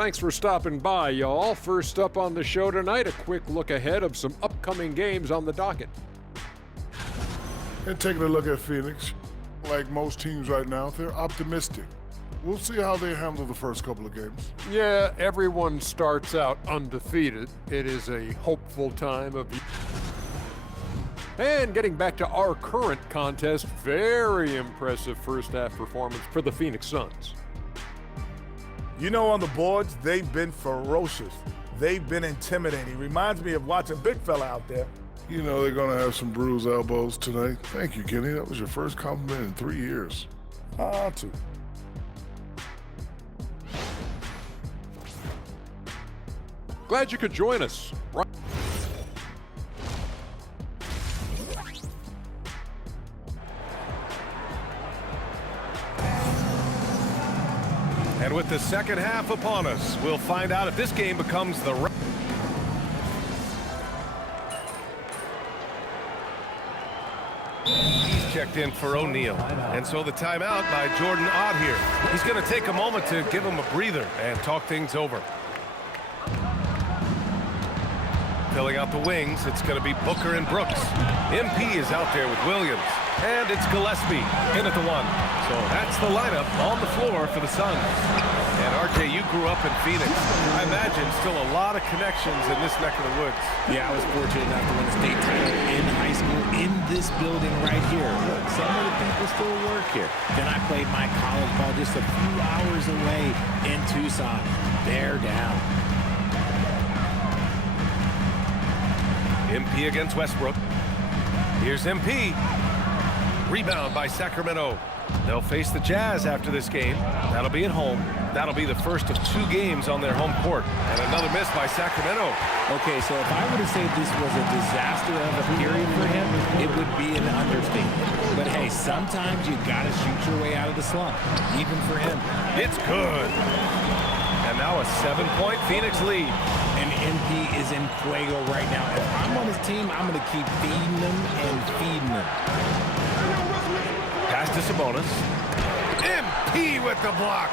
Thanks for stopping by, y'all. First up on the show tonight, a quick look ahead of some upcoming games on the docket. And taking a look at Phoenix, like most teams right now, they're optimistic. We'll see how they handle the first couple of games. Yeah, everyone starts out undefeated. It is a hopeful time of year. And getting back to our current contest, very impressive first half performance for the Phoenix Suns. You know, on the boards, they've been ferocious. They've been intimidating. Reminds me of watching big fella out there. You know they're going to have some bruised elbows tonight. Thank you, Kenny. That was your first compliment in 3 years. Two. Glad you could join us. And with the second half upon us, we'll find out if this game becomes the He's checked in for O'Neal. And so the timeout by Jordan Ott here. He's going to take a moment to give him a breather and talk things over. Filling out the wings, it's going to be Booker and Brooks. MP is out there with Williams. And it's Gillespie in at the one. So that's the lineup on the floor for the Suns. And RJ, you grew up in Phoenix. I imagine still a lot of connections in this neck of the woods. Yeah, I was fortunate enough to win a state title in high school in this building right here. Look, some of the people still work here. Then I played my college ball just a few hours away in Tucson. They're down. MP against Westbrook. Here's MP. Rebound by Sacramento. They'll face the Jazz after this game. That'll be at home. That'll be the first of 2 games on their home court. And another miss by Sacramento. Okay, so if I were to say this was a disaster of a period for him, it would be an understatement. But hey, sometimes you gotta shoot your way out of the slump, even for him. It's good. And now a 7-point Phoenix lead. And MP is in fuego right now. If I'm on his team, I'm gonna keep feeding him and feeding him. Pass to Sabonis. MP with the block.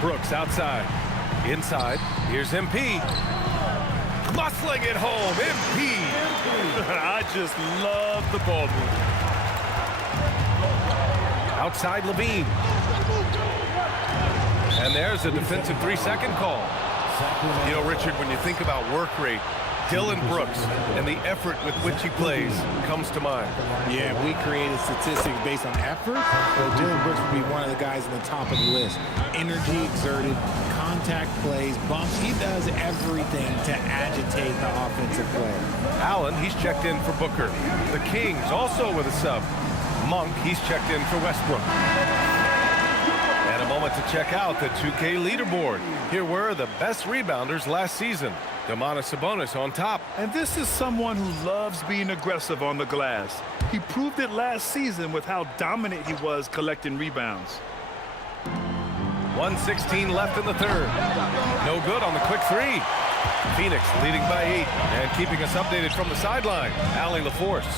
Brooks outside. Inside. Here's MP. Muscling it home. MP. I just love the ball movement. Outside Levine. And there's a defensive 3-second call. You know, Richard, when you think about work rate, Dillon Brooks and the effort with which he plays comes to mind. Yeah, if we created statistics based on effort, well, Dillon Brooks would be one of the guys on the top of the list. Energy exerted, contact plays, bumps. He does everything to agitate the offensive player. Allen, he's checked in for Booker. The Kings also with a sub. Monk, he's checked in for Westbrook. And a moment to check out the 2K leaderboard. Here were the best rebounders last season. Domantas Sabonis on top. And this is someone who loves being aggressive on the glass. He proved it last season with how dominant he was collecting rebounds. 1:16 left in the third. No good on the quick three. Phoenix leading by 8 and keeping us updated from the sideline. Allie LaForce.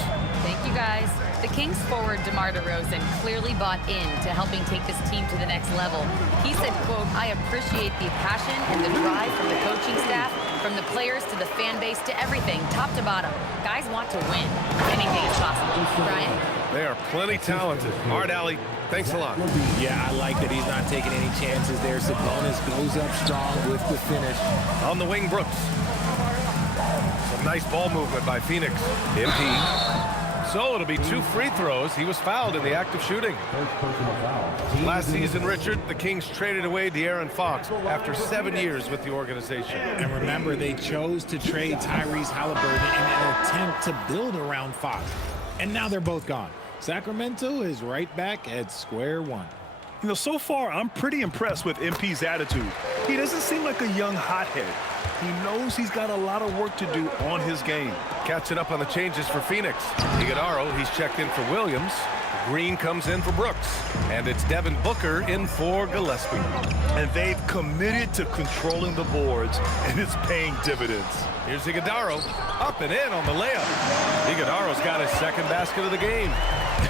Thank you, guys. The Kings forward DeMar DeRozan clearly bought into helping take this team to the next level. He said, quote, "I appreciate the passion and the drive from the coaching staff, from the players to the fan base to everything, top to bottom. Guys want to win. Anything is possible." Brian? They are plenty talented. All right, Allie, thanks a lot. Yeah, I like that he's not taking any chances there. Sabonis goes up strong with the finish. On the wing, Brooks. Some nice ball movement by Phoenix. MP. So it'll be 2 free throws. He was fouled in the act of shooting. Last season, Richard, the Kings traded away De'Aaron Fox after 7 years with the organization. And remember, they chose to trade Tyrese Halliburton in an attempt to build around Fox. And now they're both gone. Sacramento is right back at square one. You know, so far, I'm pretty impressed with MP's attitude. He doesn't seem like a young hothead. He knows he's got a lot of work to do on his game. Catching up on the changes for Phoenix. Iguodala, he's checked in for Williams. Green comes in for Brooks. And it's Devin Booker in for Gillespie. And they've committed to controlling the boards, and it's paying dividends. Here's Iguodala, up and in on the layup. Iguodala's got his second basket of the game.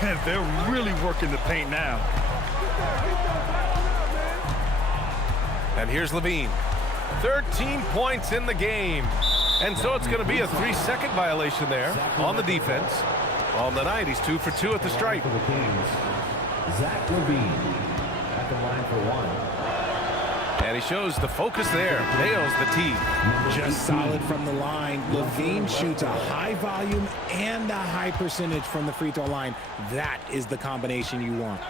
And they're really working the paint now. And here's Levine. 13 points in the game. And so it's going to be a 3-second violation there on the defense. On the night, he's 2 for 2 at the stripe. For the Kings, Zach Levine at the line for 1. And he shows the focus there. Nails the tee. Just solid from the line. Levine shoots a high volume and a high percentage from the free throw line. That is the combination you want.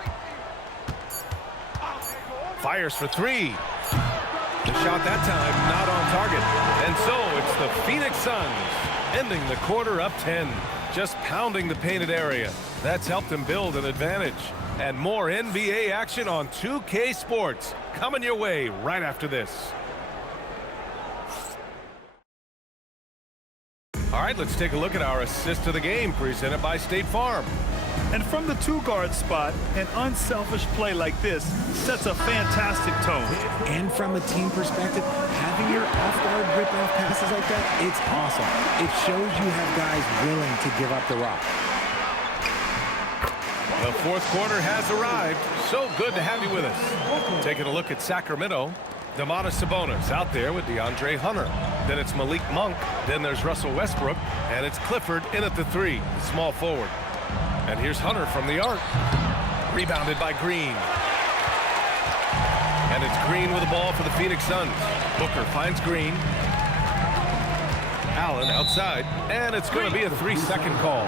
Fires for 3. The shot that time not on target. And so it's the Phoenix Suns ending the quarter up 10. Just pounding the painted area. That's helped him build an advantage. And more NBA action on 2K Sports coming your way right after this. All right, let's take a look at our assist of the game presented by State Farm. And from the 2-guard spot, an unselfish play like this sets a fantastic tone. And from a team perspective, having your off-guard rip-off passes like that, it's awesome. It shows you have guys willing to give up the rock. The fourth quarter has arrived. So good to have you with us. Taking a look at Sacramento. Domantas Sabonis out there with DeAndre Hunter. Then it's Malik Monk. Then there's Russell Westbrook. And it's Clifford in at the 3, small forward. And here's Hunter from the arc. Rebounded by Green. And it's Green with the ball for the Phoenix Suns. Booker finds Green. Allen outside. And it's going to be a 3-second call.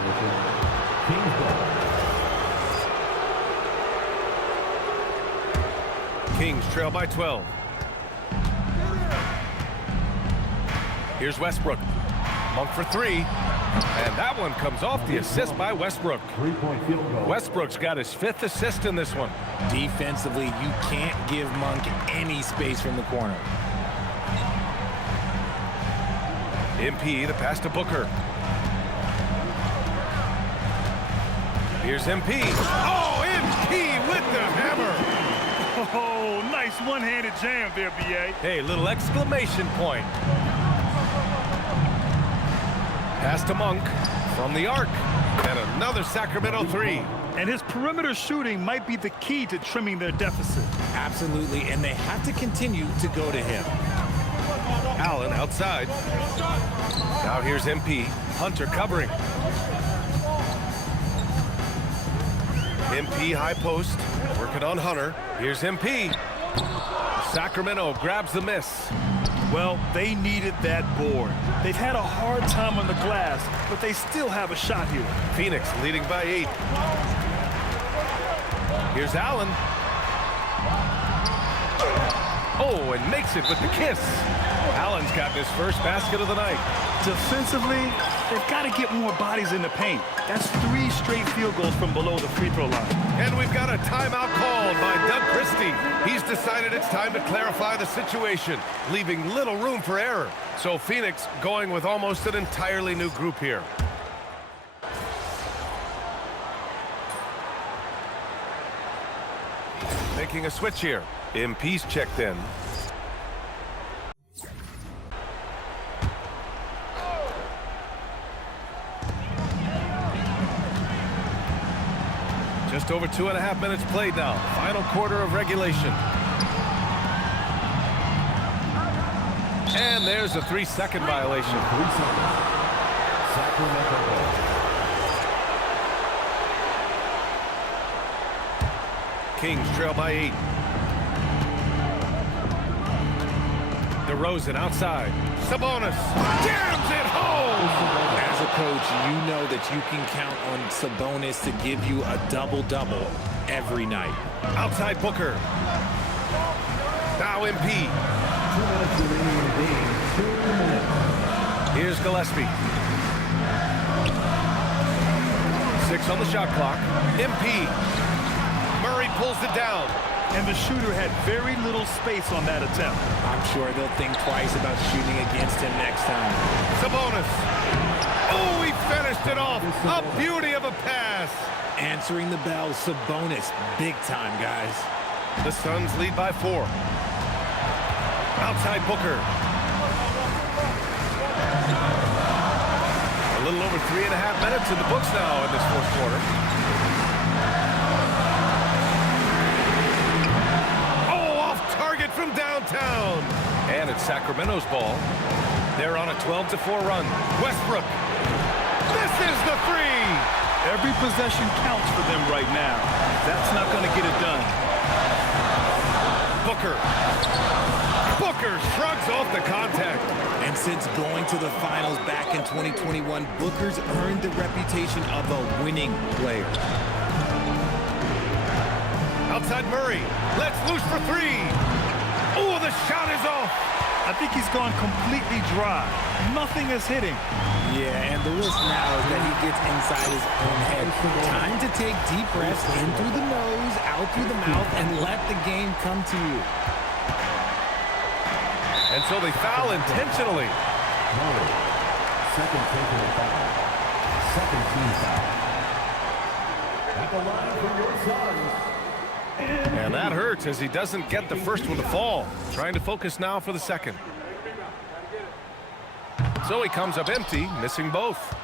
Kings trail by 12. Here's Westbrook. Monk for 3. And that one comes off the assist by Westbrook. 3-point field goal. Westbrook's got his 5th assist in this one. Defensively, you can't give Monk any space from the corner. MP, the pass to Booker. Here's MP. Oh, MP with the hammer. Oh, nice one-handed jam there, B.A. Hey, little exclamation point. Pass to Monk from the arc. And another Sacramento 3. And his perimeter shooting might be the key to trimming their deficit. Absolutely, and they have to continue to go to him. Allen outside. Now here's MP. Hunter covering. MP high post. Working on Hunter. Here's MP. Sacramento grabs the miss. Well, they needed that board. They've had a hard time on the glass, but they still have a shot here. Phoenix leading by 8. Here's Allen. Oh, and makes it with the kiss. Allen's got his first basket of the night. Defensively, they've got to get more bodies in the paint. That's 3 straight field goals from below the free throw line. And we've got a timeout called by Doug Christie. He's decided it's time to clarify the situation, leaving little room for error. So Phoenix going with almost an entirely new group here. Making a switch here. MP's checked in. Just over 2.5 minutes played now. Final quarter of regulation. And there's a 3-second violation. 3 seconds. Sacramento. Kings trail by 8. DeRozan outside. Sabonis jams it home. As a coach, you know that you can count on Sabonis to give you a double-double every night. Outside Booker. Now MP. 2 minutes remaining in the game. 2 minutes. Here's Gillespie. 6 on the shot clock. MP. Murray pulls it down. And the shooter had very little space on that attempt. I'm sure they'll think twice about shooting against him next time. Sabonis. Oh, he finished it off. A beauty of a pass. Answering the bell, Sabonis. Big time, guys. The Suns lead by 4. Outside Booker. A little over 3.5 minutes in the books now in this fourth quarter. Oh, off target from downtown. downtown. And it's Sacramento's ball. They're on a 12-4 run. Westbrook. This is the three. Every possession counts for them right now. That's not going to get it done. Booker. Booker shrugs off the contact. And since going to the finals back in 2021, Booker's earned the reputation of a winning player. Outside Murray. Let's loose for three. Oh, the shot is off. I think he's gone completely dry. Nothing is hitting. Yeah, and the risk now is that he gets inside his own head. Time to take deep breaths in through the nose, out through the mouth, and let the game come to you. And so they foul intentionally. Murray, second personal foul. Second team foul. At the line for your Suns. And that hurts as he doesn't get the first one to fall. Trying to focus now for the second. So he comes up empty, missing both.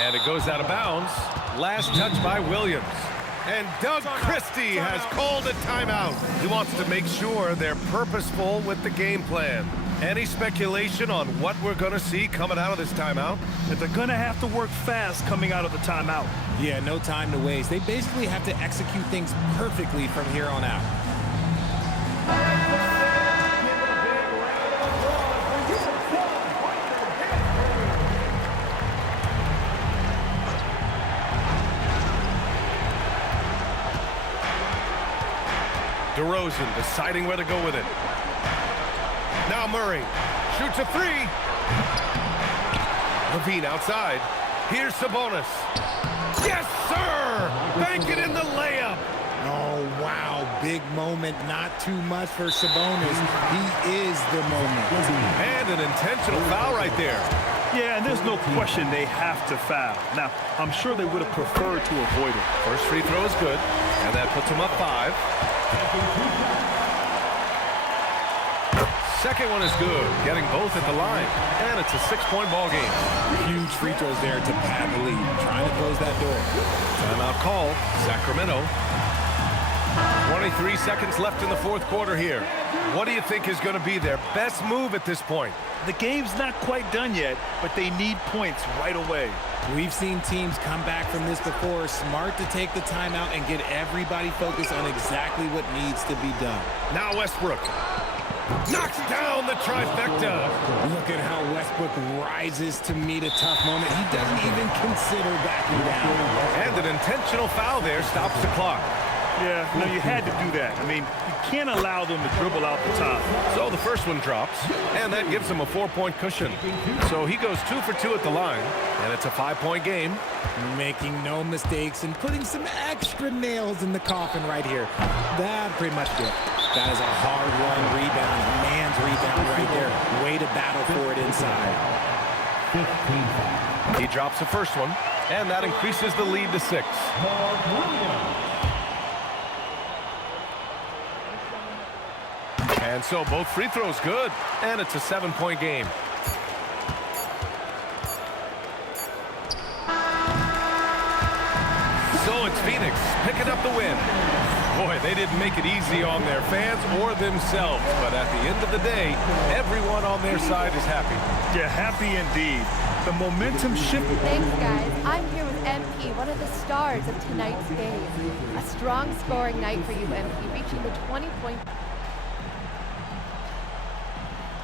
And it goes out of bounds. Last touch by Williams. And Doug Christie has called a timeout. He wants to make sure they're purposeful with the game plan. Any speculation on what we're going to see coming out of this timeout? That they're going to have to work fast coming out of the timeout. Yeah, no time to waste. They basically have to execute things perfectly from here on out. DeRozan deciding where to go with it. Now Murray shoots a three. Levine outside. Here's Sabonis. Yes, sir! Bank it in the layup. Oh, wow. Big moment. Not too much for Sabonis. He is the moment. And an intentional foul right there. Yeah, and there's no question they have to foul. Now, I'm sure they would have preferred to avoid it. First free throw is good, and that puts them up 5. Second one is good, getting both at the line. And it's a 6-point ball game. Huge free throws there to pad the lead. Trying to close that door. Timeout called, Sacramento. 23 seconds left in the fourth quarter here. What do you think is going to be their best move at this point? The game's not quite done yet, but they need points right away. We've seen teams come back from this before. Smart to take the timeout and get everybody focused on exactly what needs to be done. Now Westbrook knocks down the trifecta. Look at how Westbrook rises to meet a tough moment. He doesn't even consider backing down. And an intentional foul there stops the clock. Yeah, no, you had to do that. I mean, you can't allow them to dribble out the top. So the first one drops, and that gives him a 4-point cushion. So he goes 2 for 2 at the line, and it's a 5-point game. Making no mistakes and putting some extra nails in the coffin right here. That pretty much did. That is a hard-won rebound, man's rebound right there. Way to battle for it inside. He drops the first one, and that increases the lead to 6. And so both free throws good, and it's a 7-point game. So it's Phoenix picking up the win. Boy, they didn't make it easy on their fans or themselves, but at the end of the day, everyone on their side is happy. Yeah, happy indeed. The momentum shifted. Thanks, guys. I'm here with MP, one of the stars of tonight's game. A strong scoring night for you, MP, reaching the 20-point.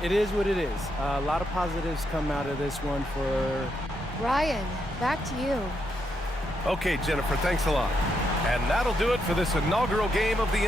It is what it is. A lot of positives come out of this one for... Ryan, back to you. Okay, Jennifer, thanks a lot. And that'll do it for this inaugural game of the